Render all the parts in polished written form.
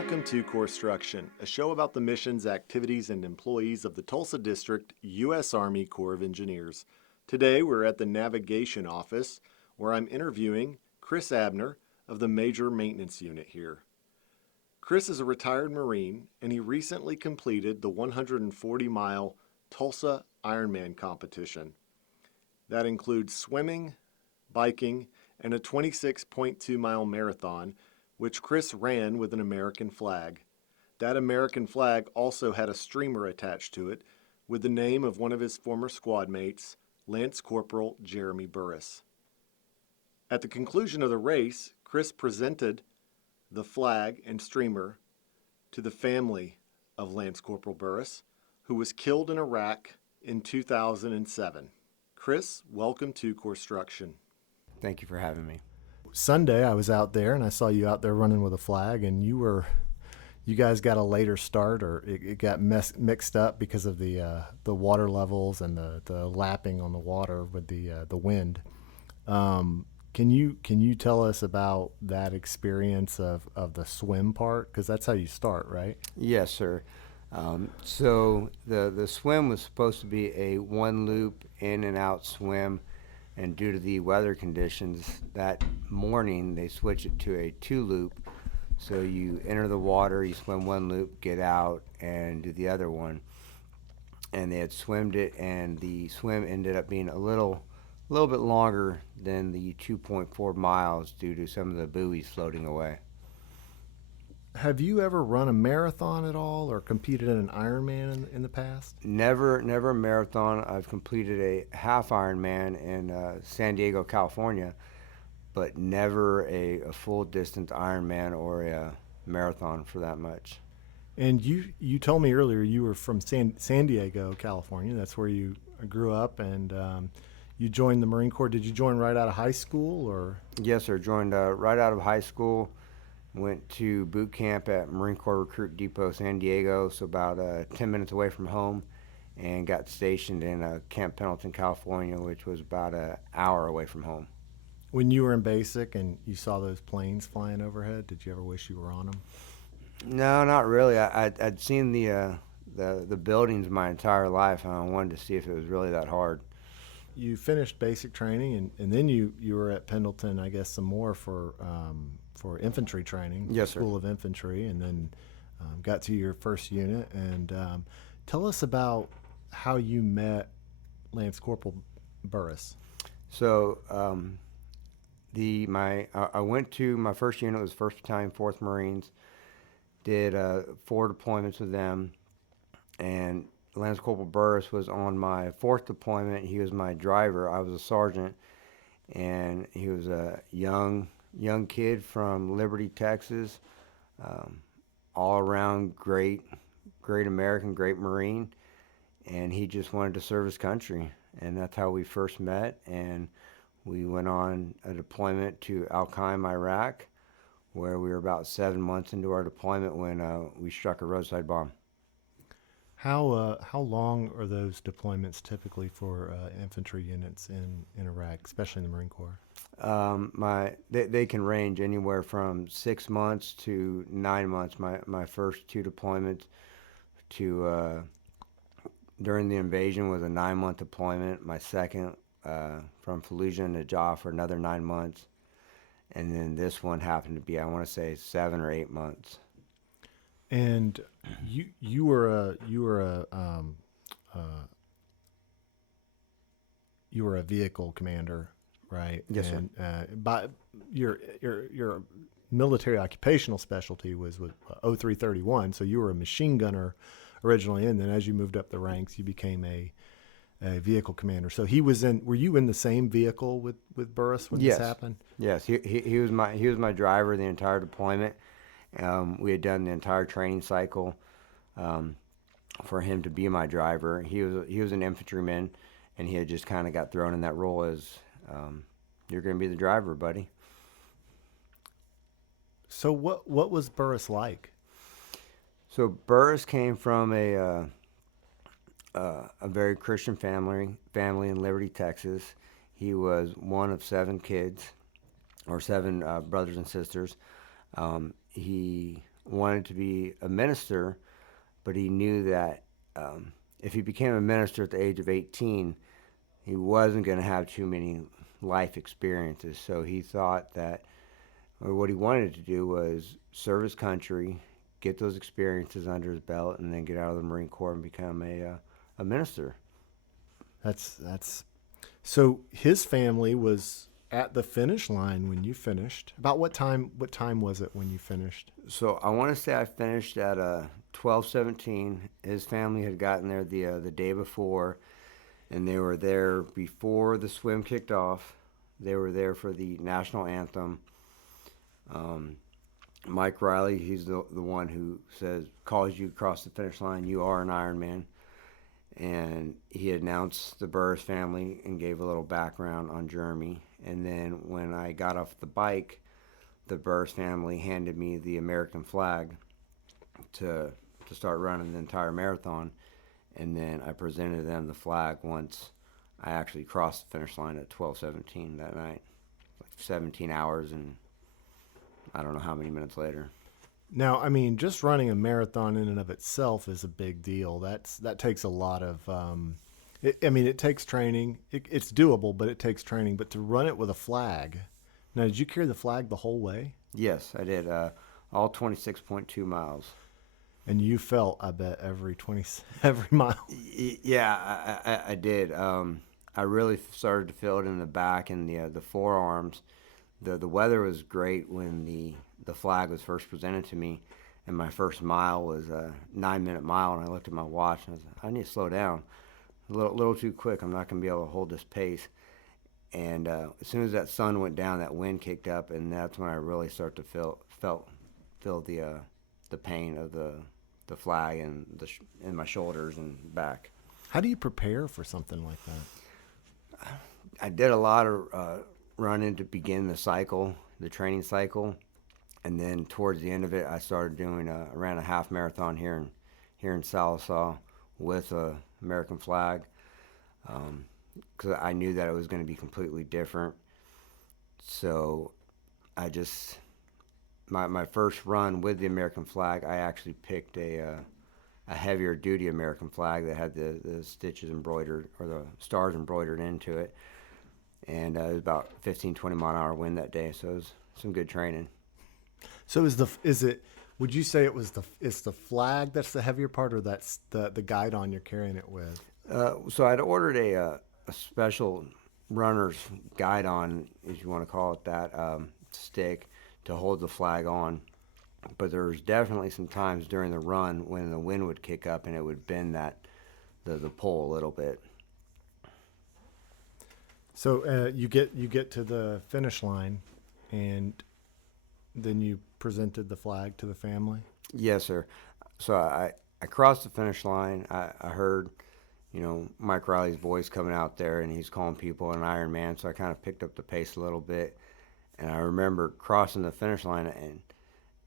Welcome to Corpstruction, a show about the missions, activities, and employees of the Tulsa District, U.S. Army Corps of Engineers. Today we're at the Navigation Office, where I'm interviewing Chris Abner of the Major Maintenance Unit here. Chris is a retired Marine, and he recently completed the 140-mile Tulsa IronMan competition. That includes swimming, biking, and a 26.2-mile marathon, which Chris ran with an American flag. That American flag also had a streamer attached to it with the name of one of his former squad mates, Lance Corporal Jeremy Burris. At the conclusion of the race, Chris presented the flag and streamer to the family of Lance Corporal Burris, who was killed in Iraq in 2007. Chris, welcome to Corpstruction. Thank you for having me. Sunday I was out there and I saw you out there running with a flag, and you guys got a later start, or it got mixed up because of the water levels and the lapping on the water with the wind. Can you tell us about that experience of the swim part, because that's how you start, right? Yes, sir. So the swim was supposed to be a one loop in and out swim. And due to the weather conditions, that morning they switched it to a two-loop. So you enter the water, you swim one loop, get out, and do the other one. And they had swimmed it, and the swim ended up being a little bit longer than the 2.4 miles due to some of the buoys floating away. Have you ever run a marathon at all, or competed in an Ironman in the past? Never a marathon. I've completed a half Ironman in San Diego, California, but never a full distance Ironman or a marathon for that much. And you told me earlier you were from San Diego, California. That's where you grew up, and you joined the Marine Corps. Did you join right out of high school, or? Yes, sir. Joined right out of high school. Went to boot camp at Marine Corps Recruit Depot, San Diego, so about 10 minutes away from home, and got stationed in Camp Pendleton, California, which was about an hour away from home. When you were in basic and you saw those planes flying overhead, did you ever wish you were on them? No, not really. I'd seen the buildings my entire life, and I wanted to see if it was really that hard. You finished basic training, and then you were at Pendleton, I guess, some more for infantry training. Yes, sir. School of Infantry, and then got to your first unit. And tell us about how you met Lance Corporal Burris. So I went to my first unit, was 1st Battalion, 4th Marines, did 4 deployments with them, and Lance Corporal Burris was on my 4th deployment. He was my driver. I was a sergeant, and he was a young kid from Liberty, Texas, all around great American, great Marine, and he just wanted to serve his country, and that's how we first met. And we went on a deployment to Qaim, Iraq, where we were about 7 months into our deployment when we struck a roadside bomb. How long are those deployments typically for infantry units in Iraq, especially in the Marine Corps? They can range anywhere from 6 months to 9 months. My first 2 deployments to during the invasion was a 9-month deployment. My second from Fallujah to Najaf for another 9 months, and then this one happened to be, I want to say, 7 or 8 months. And you were a vehicle commander, right? Yes, and, sir. But your military occupational specialty was with 0331, so you were a machine gunner originally, and then as you moved up the ranks, you became a vehicle commander. So were you in the same vehicle with Burris when Yes. this happened? Yes, he was my driver the entire deployment. We had done the entire training cycle for him to be my driver. He was an infantryman, and he had just kind of got thrown in that role as you're going to be the driver, buddy. So what was Burris like? So Burris came from a very Christian family in Liberty, Texas. He was one of 7 kids, or 7 brothers and sisters. He wanted to be a minister, but he knew that if he became a minister at the age of 18, he wasn't going to have too many life experiences. So he thought that what he wanted to do was serve his country, get those experiences under his belt, and then get out of the Marine Corps and become a minister. That's so his family was at the finish line when you finished. About what time was it when you finished? So I want to say I finished at 12:17. His family had gotten there the day before, and they were there before the swim kicked off. They were there for the national anthem. Mike Riley, he's the one who calls you across the finish line, you are an Ironman. And he announced the Burris family and gave a little background on Jeremy. And then when I got off the bike, the Burris family handed me the American flag to start running the entire marathon. And then I presented them the flag once I actually crossed the finish line at 12:17 that night. Like 17 hours and I don't know how many minutes later. Now, I mean, just running a marathon in and of itself is a big deal. That takes a lot of, it takes training. It's doable, but it takes training. But to run it with a flag. Now, did you carry the flag the whole way? Yes, I did. All 26.2 miles. And you felt, I bet, every mile. Yeah, I did. I really started to feel it in the back and the forearms. The weather was great when the flag was first presented to me, and my first mile was a 9-minute mile, and I looked at my watch and I was like, I need to slow down. A little too quick. I'm not going to be able to hold this pace. And as soon as that sun went down, that wind kicked up, and that's when I really started to feel the pain of the flag and in my shoulders and back. How do you prepare for something like that? I did a lot of running to begin the training cycle. And then towards the end of it, I started ran a half marathon here in Sallisaw with a American flag, because I knew that it was going to be completely different. So my first run with the American flag, I actually picked a heavier duty American flag that had the stitches embroidered, or the stars embroidered into it. And it was about 15-20 mile an hour wind that day, so it was some good training. So would you say it's the flag that's the heavier part, or that's the guidon you're carrying it with? So I'd ordered a special runner's guidon, if you want to call it that, stick to hold the flag on. But there was definitely some times during the run when the wind would kick up and it would bend the pole a little bit. So you get to the finish line, and then you presented the flag to the family? Yes, sir. So I crossed the finish line. I heard, Mike Riley's voice coming out there, and he's calling people an Ironman. So I kind of picked up the pace a little bit, and I remember crossing the finish line,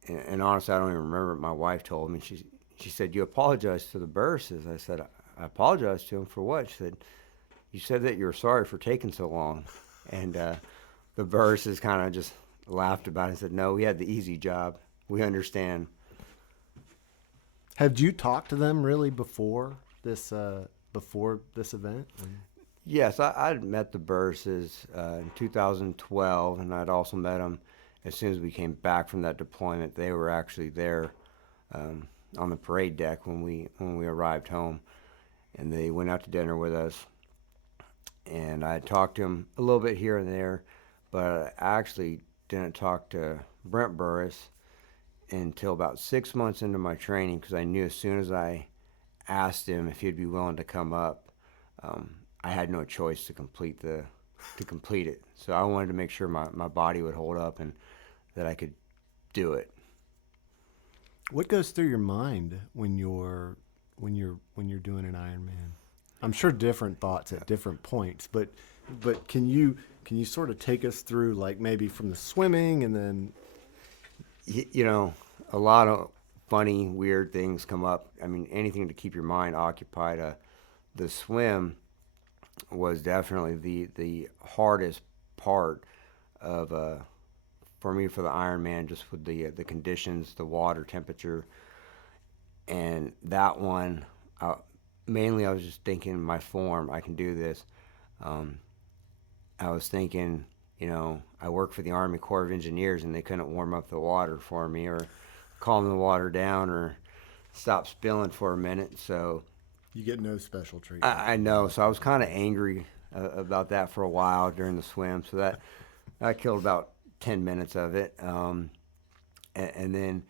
and honestly, I don't even remember what my wife told me. She said, "You apologized to the Burrises." I said, "I apologized to them for what?" She said, "You said that you were sorry for taking so long." And the Burrises kind of just laughed about it and said, "No, we had the easy job. We understand." Have you talked to them really before this event? Yes, I'd met the Burrises in 2012, and I'd also met them as soon as we came back from that deployment. They were actually there on the parade deck when we arrived home, and they went out to dinner with us. And I talked to them a little bit here and there, but I actually didn't talk to Brent Burris until about 6 months into my training, because I knew as soon as I asked him if he'd be willing to come up, I had no choice to complete it. So I wanted to make sure my body would hold up and that I could do it. What goes through your mind when you're doing an Ironman? I'm sure different thoughts at different points, but can you sort of take us through, like, maybe from the swimming and then? A lot of funny, weird things come up. I mean, anything to keep your mind occupied. The swim was definitely the hardest part of for me for the Ironman, just with the conditions, the water temperature, and that one, mainly I was just thinking my form, I can do this. I was thinking, I work for the Army Corps of Engineers, and they couldn't warm up the water for me or calm the water down or stop spilling for a minute. So You get no special treatment. I know. So I was kind of angry about that for a while during the swim. So that killed about 10 minutes of it. And then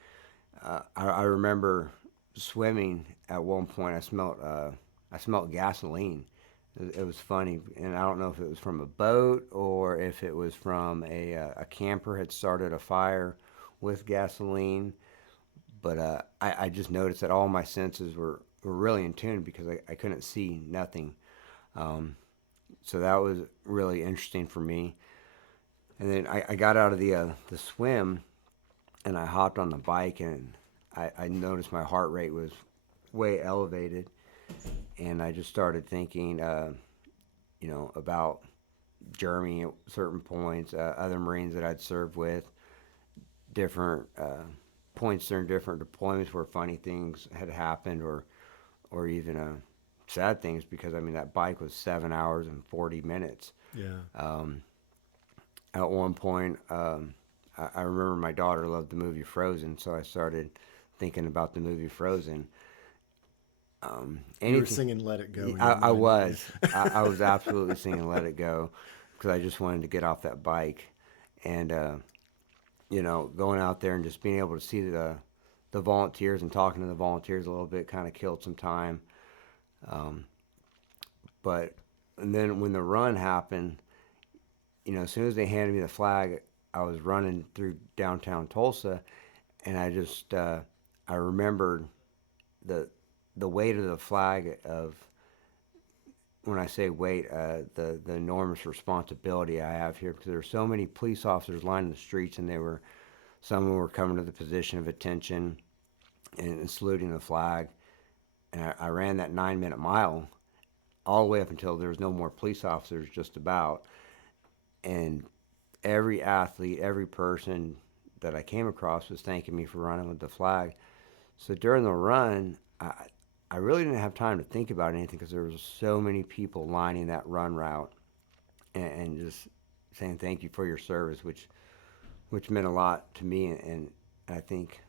I remember swimming at one point. I smelled gasoline. It was funny, and I don't know if it was from a boat or if it was from a camper had started a fire with gasoline. But I just noticed that all my senses were really in tune because I couldn't see nothing. So that was really interesting for me. And then I got out of the swim, and I hopped on the bike, and I noticed my heart rate was way elevated. And I just started thinking, about Germany at certain points, other Marines that I'd served with, different points during different deployments where funny things had happened or even sad things because, that bike was 7 hours and 40 minutes. Yeah. At one point, I remember my daughter loved the movie Frozen, so I started thinking about the movie Frozen. You were singing "Let It Go." I was. I was absolutely singing "Let It Go" because I just wanted to get off that bike, and going out there and just being able to see the volunteers and talking to the volunteers a little bit kind of killed some time. And then when the run happened, as soon as they handed me the flag, I was running through downtown Tulsa, and I remembered the weight of the flag of, when I say weight, the enormous responsibility I have here because there were so many police officers lining the streets, and some of them were coming to the position of attention and saluting the flag. And I ran that 9-minute mile all the way up until there was no more police officers just about. And every athlete, every person that I came across was thanking me for running with the flag. So during the run, I really didn't have time to think about anything because there was so many people lining that run route and just saying thank you for your service, which meant a lot to me. And I think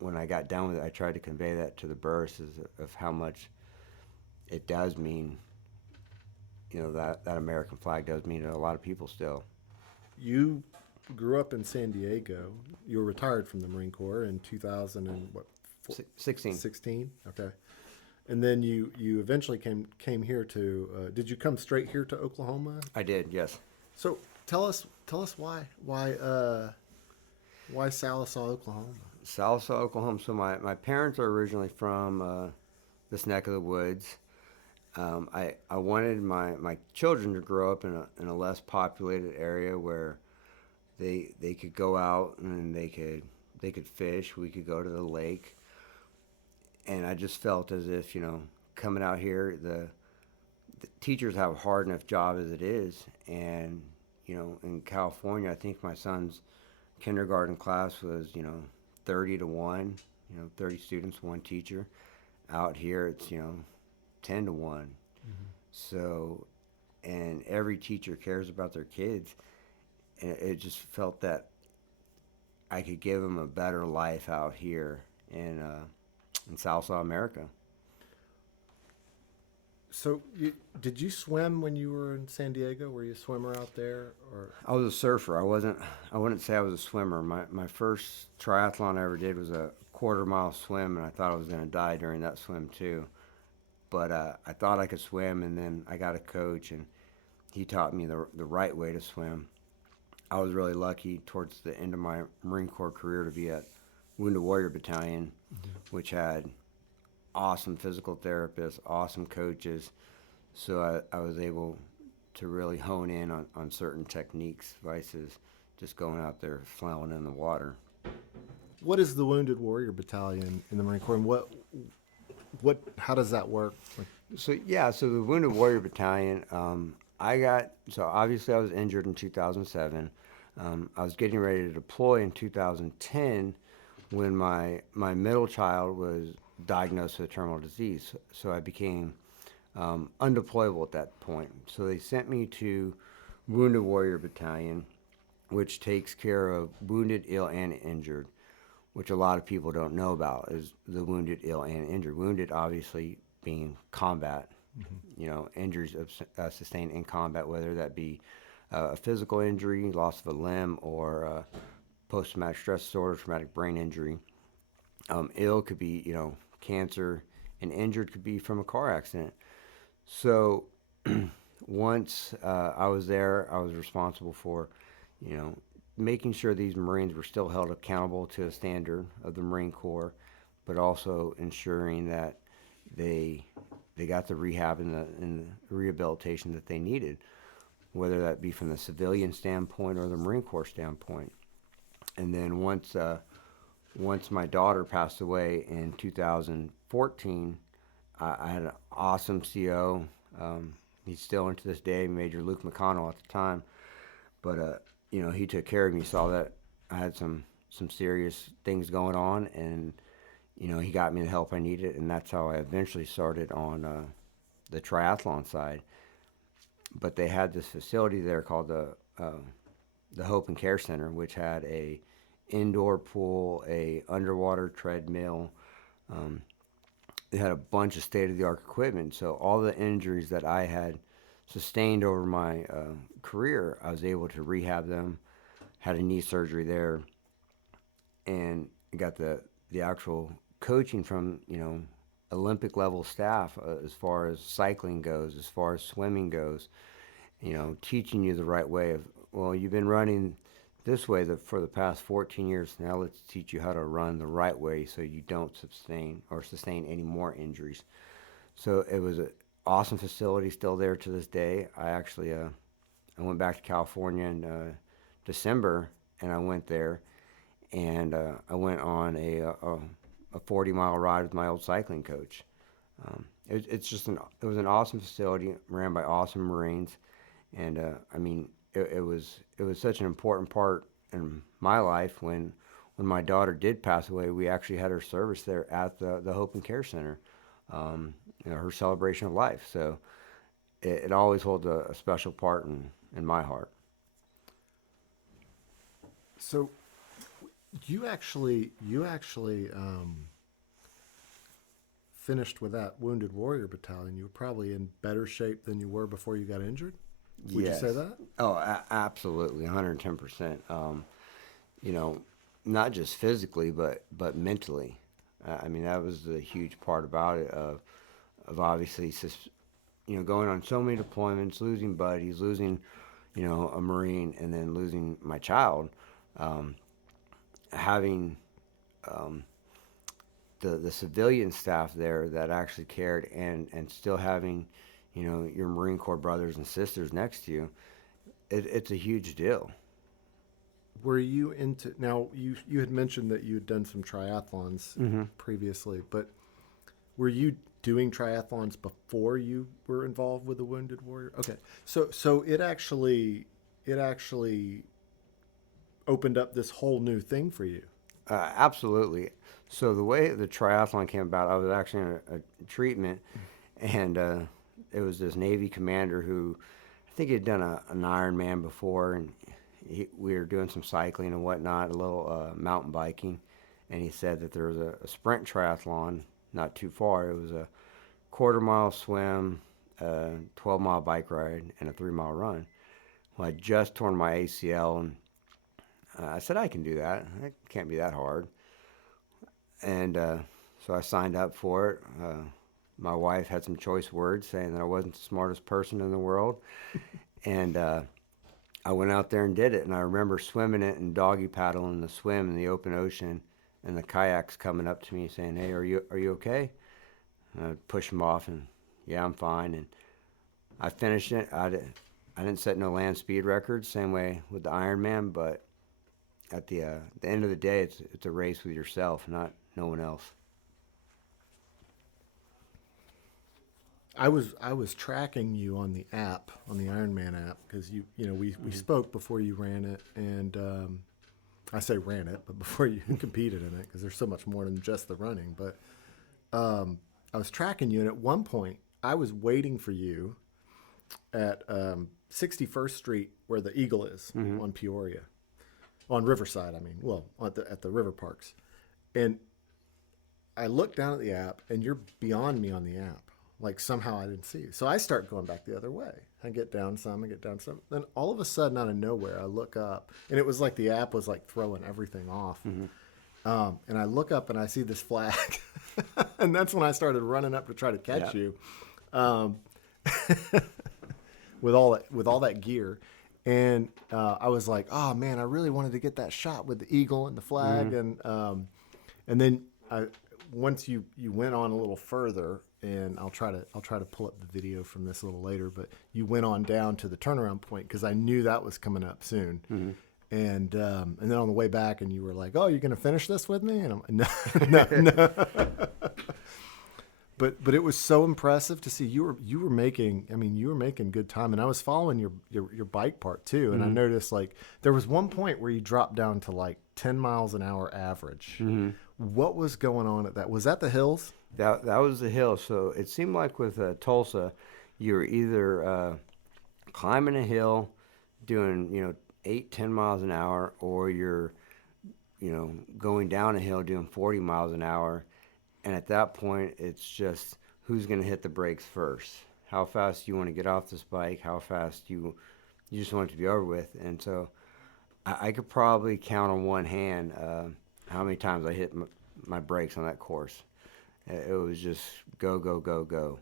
when I got done with it, I tried to convey that to the Burrises of how much it does mean, that American flag does mean to a lot of people still. You grew up in San Diego. You were retired from the Marine Corps in 2000 and what? 16. 16. Okay. And then you eventually came here to. Did you come straight here to Oklahoma? I did, yes. So tell us why Sallisaw, Oklahoma? Sallisaw, Oklahoma. So my parents are originally from this neck of the woods. I wanted my children to grow up in a less populated area where they could go out and they could fish. We could go to the lake. And I just felt as if, coming out here, the teachers have a hard enough job as it is. And, in California, I think my son's kindergarten class was, 30 to 1, 30 students, 1 teacher. Out here, it's, 10 to 1. Mm-hmm. So, and every teacher cares about their kids. And it just felt that I could give them a better life out here in Sallisaw, America. So, did you swim when you were in San Diego? Were you a swimmer out there, or? I was a surfer. I wouldn't say I was a swimmer. My first triathlon I ever did was a 1/4-mile swim, and I thought I was going to die during that swim too. But I thought I could swim, and then I got a coach, and he taught me the right way to swim. I was really lucky towards the end of my Marine Corps career to be at Wounded Warrior Battalion, mm-hmm. which had awesome physical therapists, awesome coaches. So I was able to really hone in on certain techniques versus just going out there flailing in the water. What is the Wounded Warrior Battalion in the Marine Corps, and how does that work? So the Wounded Warrior Battalion, obviously I was injured in 2007. I was getting ready to deploy in 2010 when my middle child was diagnosed with terminal disease. So I became undeployable at that point. So they sent me to Wounded Warrior Battalion, which takes care of wounded, ill, and injured, which a lot of people don't know about is the wounded, ill, and injured. Wounded, obviously, being combat, injuries sustained in combat, whether that be a physical injury, loss of a limb, or post-traumatic stress disorder, traumatic brain injury. Ill could be, cancer, and injured could be from a car accident. So once I was there, I was responsible for, making sure these Marines were still held accountable to the standard of the Marine Corps, but also ensuring that they got the rehab and the rehabilitation that they needed, whether that be from the civilian standpoint or the Marine Corps standpoint. And then once my daughter passed away in 2014, I had an awesome CO. He's still into this day, Major Luke McConnell at the time, but he took care of me. Saw that I had some serious things going on, and he got me the help I needed, and that's how I eventually started on the triathlon side. But they had this facility there called the Hope and Care Center, which had a indoor pool, a underwater treadmill. They had a bunch of state-of-the-art equipment. So all the injuries that I had sustained over my career, I was able to rehab them. Had a knee surgery there, and got the actual coaching from Olympic level staff as far as cycling goes, as far as swimming goes. Teaching you the right way of, well, you've been running this way for the past 14 years. Now let's teach you how to run the right way so you don't sustain any more injuries. So it was an awesome facility, still there to this day. I actually I went back to California in December, and I went there, and I went on a 40-mile ride with my old cycling coach. It was an awesome facility ran by awesome Marines, and it was such an important part in my life. When my daughter did pass away, we actually had her service there at the Hope and Care Center, her celebration of life. So it always holds a special part in my heart. So you actually finished with that Wounded Warrior Battalion. You were probably in better shape than you were before you got injured. Would Yes. you say that? Oh, absolutely, 110%. Not just physically, but mentally. That was the huge part about it. Of obviously, going on so many deployments, losing buddies, losing, a Marine, and then losing my child. Having the civilian staff there that actually cared, and still having your Marine Corps brothers and sisters next to you, it's a huge deal. Were you into, now you had mentioned that you had done some triathlons previously, but were you doing triathlons before you were involved with the Wounded Warrior? Okay, so it actually opened up this whole new thing for you. Absolutely. So the way the triathlon came about, I was actually in a treatment, and it was this Navy commander who, I think he had done an Ironman before, and we were doing some cycling and whatnot, a little mountain biking, and he said that there was a sprint triathlon not too far. It was a 1/4-mile swim, a 12-mile bike ride, and a 3-mile run. Well, I just torn my ACL, and I said, I can do that. It can't be that hard. And so I signed up for it. My wife had some choice words saying that I wasn't the smartest person in the world. And I went out there and did it. And I remember swimming it and doggy paddling the swim in the open ocean, and the kayaks coming up to me saying, hey, are you okay? And I'd push them off, and yeah, I'm fine. And I finished it. I didn't set no land speed records, same way with the Ironman, but at the end of the day, it's a race with yourself, not no one else. I was tracking you on the app, on the IronMan app, because we spoke before you ran it, and I say ran it, but before you competed in it, because there's so much more than just the running. But I was tracking you, and at one point I was waiting for you at 61st Street, where the Eagle is on Peoria, on Riverside. I mean, well, at the river parks, and I look down at the app, and you're beyond me on the app. Like somehow I didn't see you. So I start going back the other way. I get down some. Then all of a sudden, out of nowhere, I look up, and it was like the app was like throwing everything off. And I look up and I see this flag, and that's when I started running up to try to catch you, with all that gear. And I was like, oh man, I really wanted to get that shot with the eagle and the flag, and then once you went on a little further. And I'll try to pull up the video from this a little later, but you went on down to the turnaround point because I knew that was coming up soon. And then on the way back, and you were like, "Oh, you're going to finish this with me?" And I'm like, no. But it was so impressive to see you were making good time, and I was following your bike part too, and I noticed like there was one point where you dropped down to like 10 miles an hour average. What was going on at that? Was that the hills? That was the hill. So it seemed like with Tulsa, you were either climbing a hill, doing 8-10 miles an hour, or you're going down a hill doing 40 miles an hour. And at that point, it's just who's going to hit the brakes first. How fast you want to get off this bike? How fast you just want it to be over with? And so I could probably count on one hand how many times I hit my brakes on that course. It was just go, go, go, go.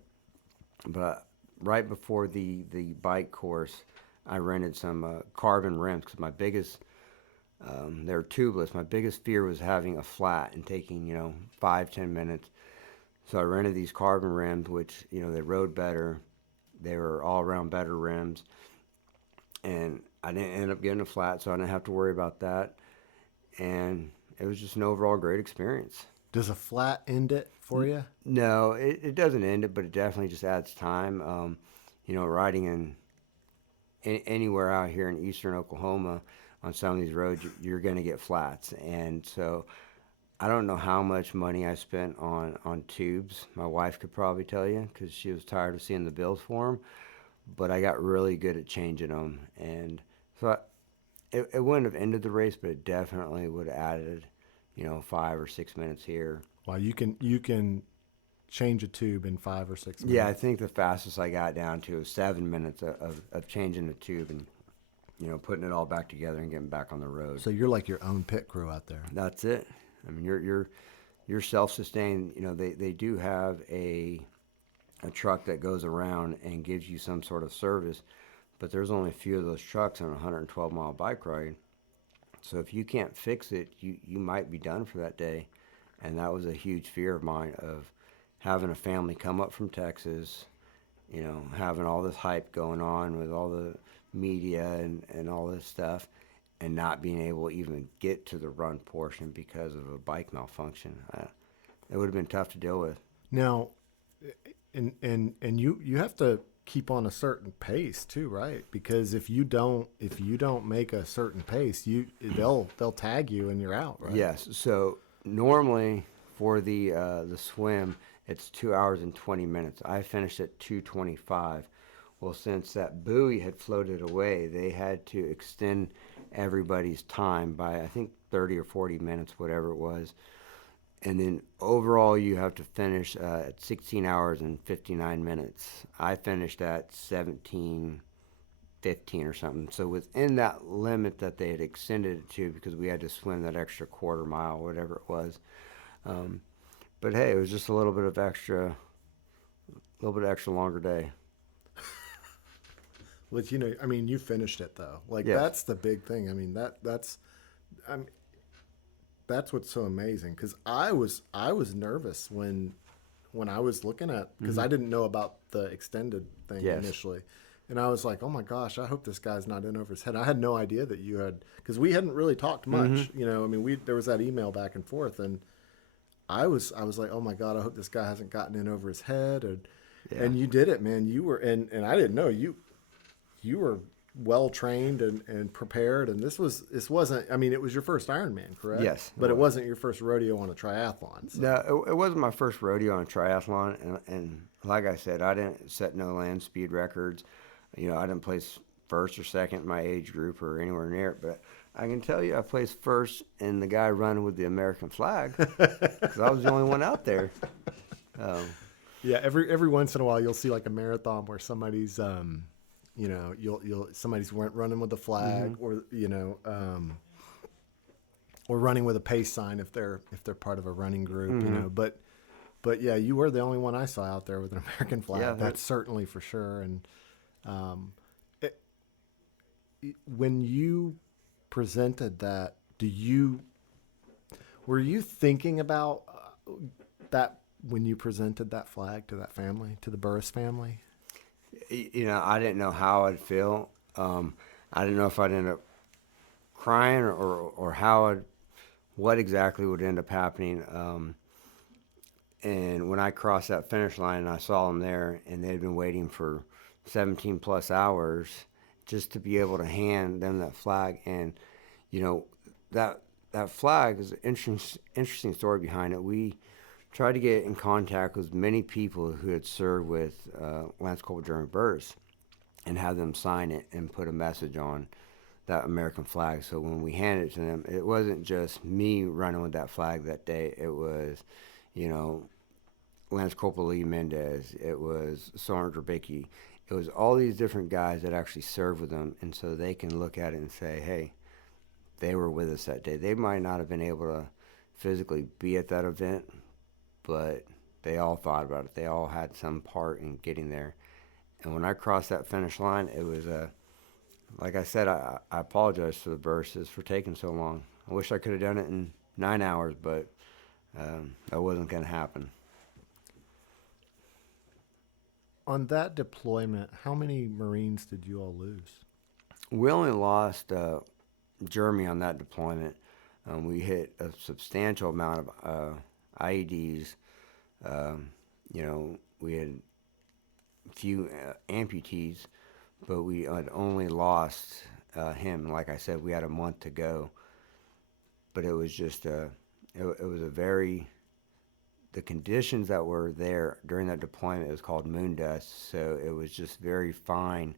But right before the bike course, I rented some carbon rims because my biggest, they're tubeless. My biggest fear was having a flat and taking, 5-10 minutes. So I rented these carbon rims, which, they rode better. They were all around better rims. And I didn't end up getting a flat, so I didn't have to worry about that. And it was just an overall great experience. Does a flat end it for you? No, it doesn't end it, but it definitely just adds time. Riding in anywhere out here in eastern Oklahoma on some of these roads, you're going to get flats. And so I don't know how much money I spent on tubes. My wife could probably tell you because she was tired of seeing the bills for them. But I got really good at changing them. And so it wouldn't have ended the race, but it definitely would have added 5 or 6 minutes here. Wow, you can change a tube in 5 or 6 minutes. Yeah, I think the fastest I got down to was 7 minutes of changing the tube and putting it all back together and getting back on the road. So you're like your own pit crew out there. That's it. I mean, you're self-sustained. They do have a truck that goes around and gives you some sort of service, but there's only a few of those trucks on a 112-mile bike ride. So if you can't fix it, you might be done for that day. And that was a huge fear of mine, of having a family come up from Texas, having all this hype going on with all the media and all this stuff, and not being able to even get to the run portion because of a bike malfunction. It would have been tough to deal with. Now, and you have to keep on a certain pace too, right? Because if you don't make a certain pace, they'll tag you and you're out, right? Yes. So normally for the swim, it's 2 hours and 20 minutes. I finished at 2:25. Well, since that buoy had floated away, they had to extend everybody's time by I think 30 or 40 minutes, whatever it was. And then overall, you have to finish at 16 hours and 59 minutes. I finished at 17:15 or something. So within that limit that they had extended it to, because we had to swim that extra quarter mile, whatever it was. But hey, it was just a little bit extra longer day. But you finished it though. Like yes. That's the big thing. I mean, that's what's so amazing, because I was nervous when I was looking at, because I didn't know about the extended thing initially, and I was like, oh my gosh, I hope this guy's not in over his head. I had no idea that you had, because we hadn't really talked much. There was that email back and forth, and I was like, oh my God, I hope this guy hasn't gotten in over his head. Yeah. And you did it, man. You were, and I didn't know you were well trained and prepared. And this wasn't. I mean, it was your first Ironman, correct? Yes, but it wasn't your first rodeo on a triathlon. So. No, it wasn't my first rodeo on a triathlon, and like I said, I didn't set no land speed records. You know, I didn't place first or second in my age group or anywhere near it, but I can tell you I placed first in the guy running with the American flag because I was the only one out there. Yeah, every once in a while you'll see like a marathon where somebody's somebody's running with a flag, or or running with a pace sign if they're part of a running group, but yeah, you were the only one I saw out there with an American flag. Yeah, that's certainly for sure. And when you presented that, were you thinking about that when you presented that flag to that family, to the Burris family? You know, I didn't know how I'd feel. I didn't know if I'd end up crying or what exactly would end up happening. And when I crossed that finish line and I saw them there, and they'd been waiting for 17 plus hours just to be able to hand them that flag. And, you know, that flag is an interesting story behind it. We tried to get in contact with many people who had served with Lance Corporal Jeremy Burris and have them sign it and put a message on that American flag. So when we handed it to them, it wasn't just me running with that flag that day. It was, you know, Lance Corporal Lee Mendez. It was Sergeant Drabicki. It was all these different guys that actually served with them, and so they can look at it and say, hey, they were with us that day. They might not have been able to physically be at that event, but they all thought about it. They all had some part in getting there. And when I crossed that finish line, it was like I said, I apologize to the Burris's for taking so long. I wish I could have done it in 9 hours, but that wasn't going to happen. On that deployment, how many Marines did you all lose? We only lost Jeremy on that deployment. We hit a substantial amount of IEDs. You know, we had a few amputees, but we had only lost him. Like I said, we had a month to go. But it was just it was a very, the conditions that were there during that deployment, it was called moon dust, so it was just very fine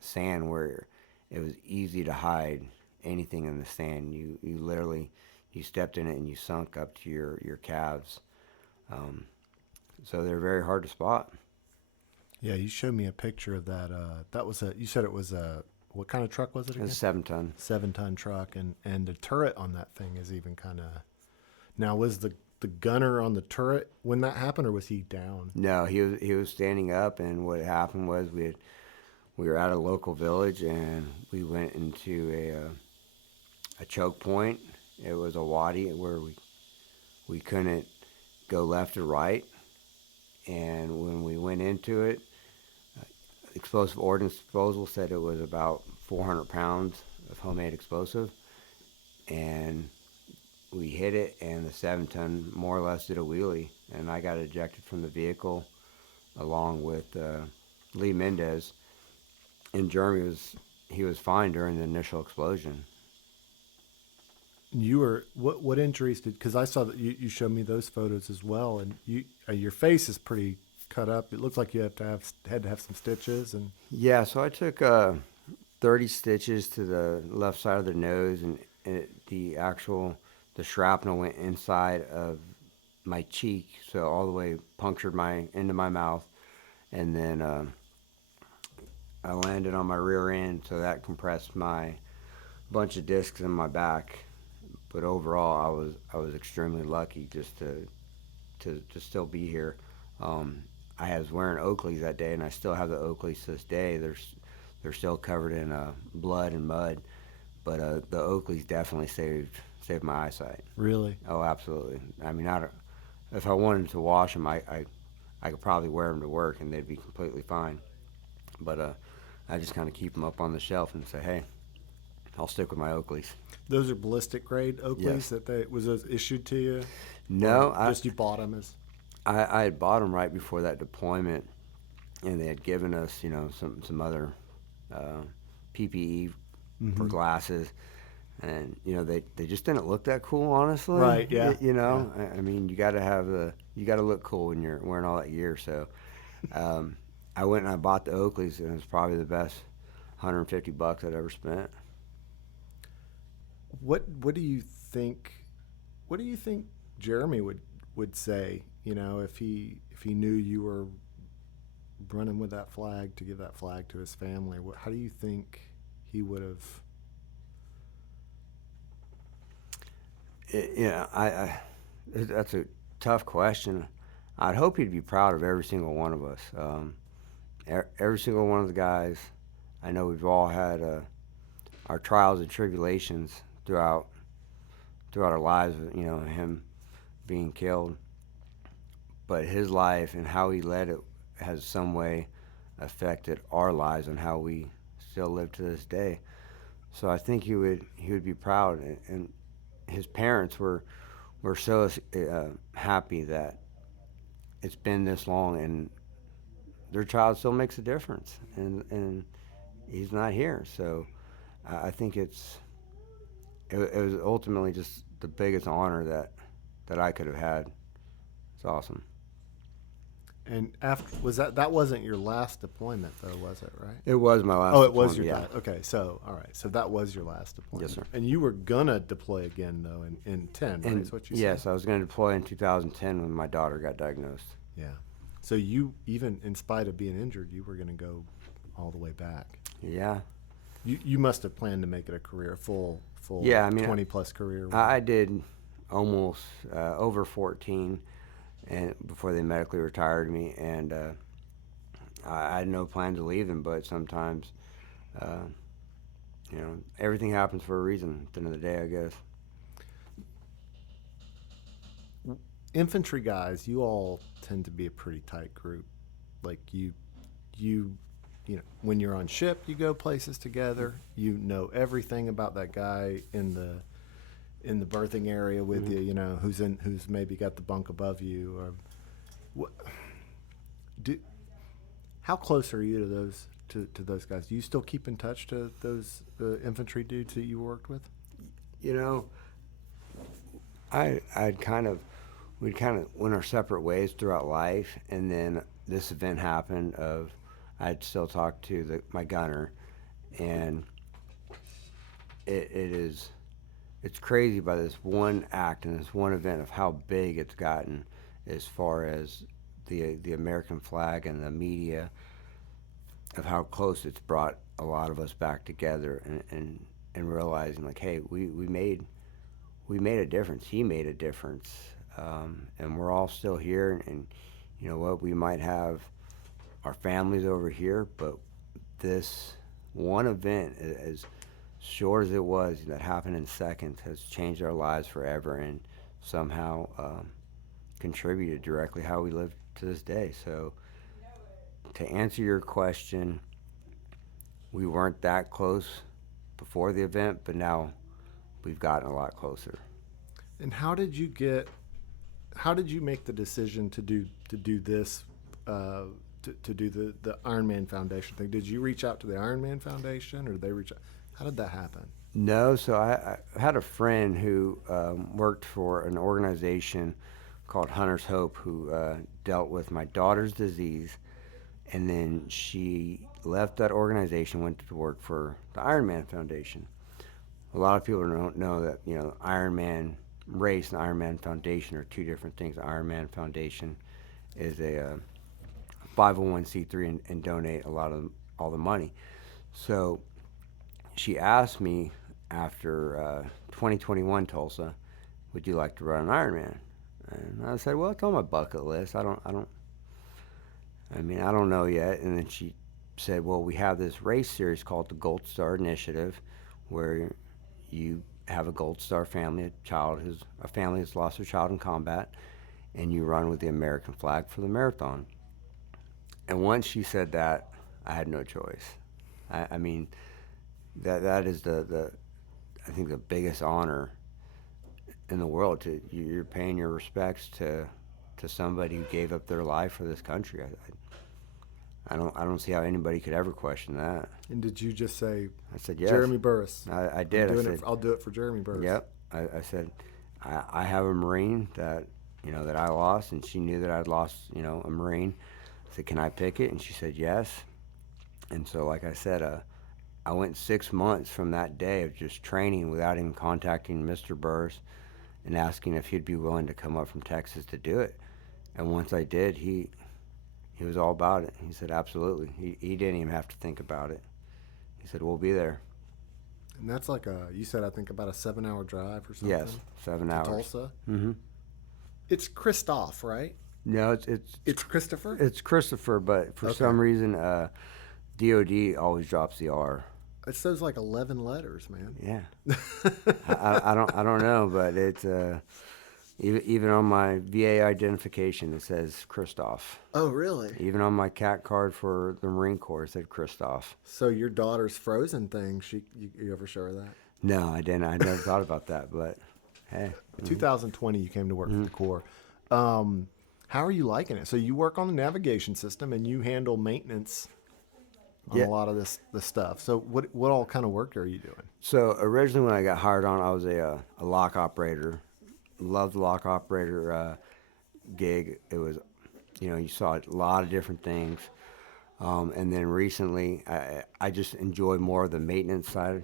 sand where it was easy to hide anything in the sand. You literally, you stepped in it and you sunk up to your calves. So they're very hard to spot. Yeah, you showed me a picture of that. That was you said it was what kind of truck was it again? It was a 7-ton. 7-ton truck, and the turret on that thing is even kind of. Now, was the gunner on the turret when that happened, or was he down? No, he was standing up, and what happened was we were at a local village, and we went into a choke point. It was a wadi where we couldn't go left or right, and when we went into it, explosive ordnance disposal said it was about 400 pounds of homemade explosive, and we hit it, and the 7-ton more or less did a wheelie, and I got ejected from the vehicle along with Lee Mendez, and Jeremy was fine during the initial explosion. You were what injuries did? Because I saw that you showed me those photos as well, and your face is pretty cut up. It looks like you had to have some stitches. And yeah, so I took 30 stitches to the left side of the nose, and the shrapnel went inside of my cheek, so all the way punctured into my mouth, and then I landed on my rear end, so that compressed my bunch of discs in my back. But overall, I was extremely lucky just to still be here. I was wearing Oakleys that day, and I still have the Oakleys to this day. They're still covered in blood and mud, but the Oakleys definitely saved my eyesight. Really? Oh, absolutely. I mean, if I wanted to wash them, I could probably wear them to work, and they'd be completely fine. But I just kind of keep them up on the shelf and say, hey, I'll stick with my Oakleys. Those are ballistic grade Oakleys. Yes. Was those issued to you? No, you bought them as. I had bought them right before that deployment, and they had given us, some other PPE for glasses, and they just didn't look that cool, honestly. Right. Yeah. Yeah. I mean, you got to look cool when you're wearing all that gear. So, I went and I bought the Oakleys, and it was probably the best $150 I'd ever spent. What do you think? What do you think Jeremy would say? If he knew you were running with that flag, to give that flag to his family. How do you think he would have? That's a tough question. I'd hope he'd be proud of every single one of us. Every single one of the guys. I know we've all had our trials and tribulations throughout our lives. Him being killed, but his life and how he led it has some way affected our lives and how we still live to this day. So I think he would be proud, and his parents were so happy that it's been this long and their child still makes a difference, and he's not here. So I think it was ultimately just the biggest honor that I could have had. It's awesome. And that wasn't your last deployment, though, was it? Right. It was my last. Oh, it was your deployment, last. Okay, so all right, so that was your last deployment. Yes, sir. And you were gonna deploy again though in 10, right? That's what you said. Yes, I was going to deploy in 2010 when my daughter got diagnosed. Yeah. So you, even in spite of being injured, you were gonna go all the way back. Yeah. You must have planned to make it a career, full. Yeah, I mean, 20+ career. I did almost over 14, and before they medically retired me, and I had no plan to leave them. But sometimes, everything happens for a reason. At the end of the day, I guess. Infantry guys, you all tend to be a pretty tight group. Like you when you're on ship, you go places together. You know everything about that guy in the berthing area with you. Who's maybe got the bunk above you, or what? How close are you to those guys? Do you still keep in touch to those infantry dudes that you worked with? We'd kind of went our separate ways throughout life, and then this event happened. I'd still talk to my gunner, and it's crazy by this one act and this one event of how big it's gotten as far as the American flag and the media, of how close it's brought a lot of us back together, and realizing like, hey, we made a difference. He made a difference, and we're all still here. And you know what? We might have our families over here, but this one event, as short as it was, that happened in seconds, has changed our lives forever, and somehow contributed directly how we live to this day. So to answer your question, we weren't that close before the event, but now we've gotten a lot closer. And how did you make the decision to do this, to do the IronMan Foundation thing? Did you reach out to the IronMan Foundation, or did they reach out? How did that happen? No, so I had a friend who worked for an organization called Hunter's Hope, who dealt with my daughter's disease, and then she left that organization, went to work for the IronMan Foundation. A lot of people don't know that Ironman race and Ironman Foundation are two different things. The Ironman Foundation is a 501c3 and donate all the money. So she asked me after 2021 Tulsa, would you like to run an Ironman? And I said, well, it's on my bucket list. I don't know yet. And then she said, well, we have this race series called the Gold Star Initiative, where you have a Gold Star family, a family that's lost their child in combat, and you run with the American flag for the marathon. And once she said that, I had no choice. I mean, that is I think the biggest honor in the world. You're paying your respects to somebody who gave up their life for this country. I don't see how anybody could ever question that. And did you just say, I said yes. Jeremy Burris? I did. I said, I'll do it for Jeremy Burris. Yep. I said, I have a Marine that, that I lost, and she knew that I'd lost, a Marine. I said, can I pick it? And she said yes. And so, like I said, I went 6 months from that day of just training without even contacting Mr. Burris and asking if he'd be willing to come up from Texas to do it. And once I did, he was all about it. He said, absolutely. He didn't even have to think about it. He said, we'll be there. And that's like you said, I think about a 7-hour drive or something? Yes, 7 hours. Tulsa? Mm-hmm. It's Christoph, right? No, it's Christopher? It's Christopher, but for some reason, DOD always drops the R. It says like 11 letters, man. Yeah. I don't know, but it's even on my VA identification it says Christoph. Oh, really? Even on my CAT card for the Marine Corps it said Christoph. So your daughter's Frozen thing, you ever show her that? No, I didn't. I never thought about that, but hey. 2020 you came to work for the Corps. How are you liking it? So you work on the navigation system and you handle maintenance on a lot of this stuff. So what all kind of work are you doing? So originally when I got hired on, I was a lock operator. Loved the lock operator gig. It was, you saw a lot of different things. And then recently, I just enjoyed more of the maintenance side.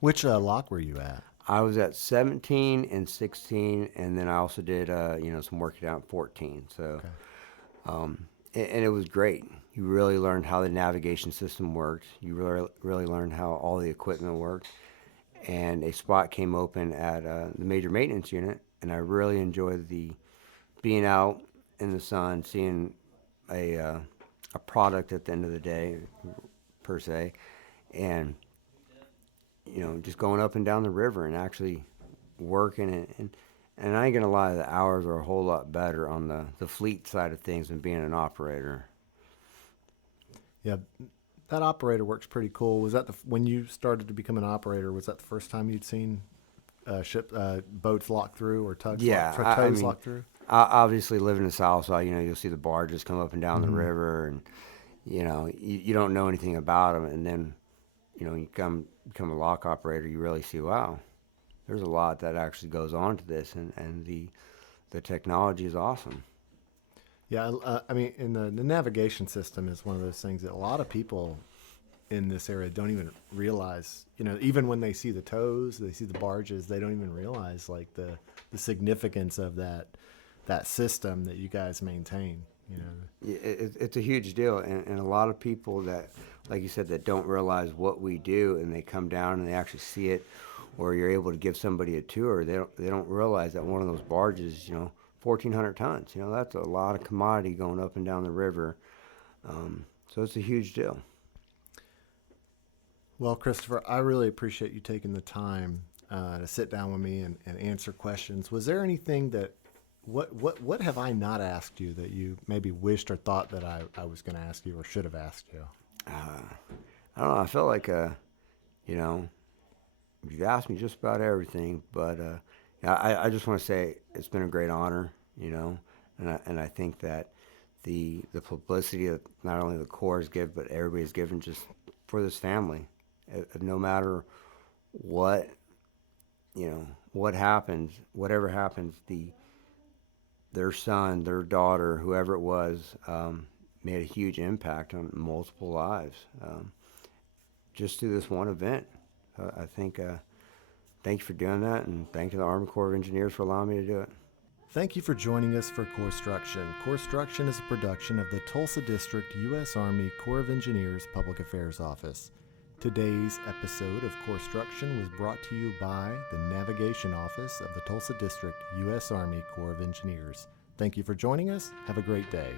Which lock were you at? I was at 17 and 16, and then I also did, some work down at 14. So, and it was great. You really learned how the navigation system worked. You really learned how all the equipment worked. And a spot came open at the major maintenance unit, and I really enjoyed being out in the sun, seeing a product at the end of the day, per se, and just going up and down the river and actually working. And I ain't gonna lie, the hours are a whole lot better on the fleet side of things than being an operator. Yeah, that operator works pretty cool. Was that when you started to become an operator? Was that the first time you'd seen boats locked through or tows locked through? Obviously, living in the South Side, you'll see the barges come up and down the river, and you don't know anything about them, and then you become a lock operator, you really see, wow, there's a lot that actually goes on to this, and the technology is awesome. Yeah, I mean, in the navigation system is one of those things that a lot of people in this area don't even realize. Even when they see the tows, they see the barges, they don't even realize like the significance of that system that you guys maintain. It's a huge deal, and a lot of people that, like you said, that don't realize what we do, and they come down and they actually see it, or you're able to give somebody a tour. They don't realize that one of those barges, 1,400 tons. That's a lot of commodity going up and down the river. So it's a huge deal. Well, Christopher, I really appreciate you taking the time to sit down with me and answer questions. Was there anything that what have I not asked you that you maybe wished or thought that I was going to ask you or should have asked you? I don't know. I felt like you've asked me just about everything, but I just want to say it's been a great honor, and I think that the publicity that not only the Corps has given, but everybody's given just for this family, no matter what, what happens, whatever happens, their son, their daughter, whoever it was, made a huge impact on multiple lives, just through this one event. I think, thank you for doing that, and thank you to the Army Corps of Engineers for allowing me to do it. Thank you for joining us for Corpstruction. Corpstruction is a production of the Tulsa District U.S. Army Corps of Engineers Public Affairs Office. Today's episode of Corpstruction was brought to you by the Navigation Office of the Tulsa District U.S. Army Corps of Engineers. Thank you for joining us. Have a great day.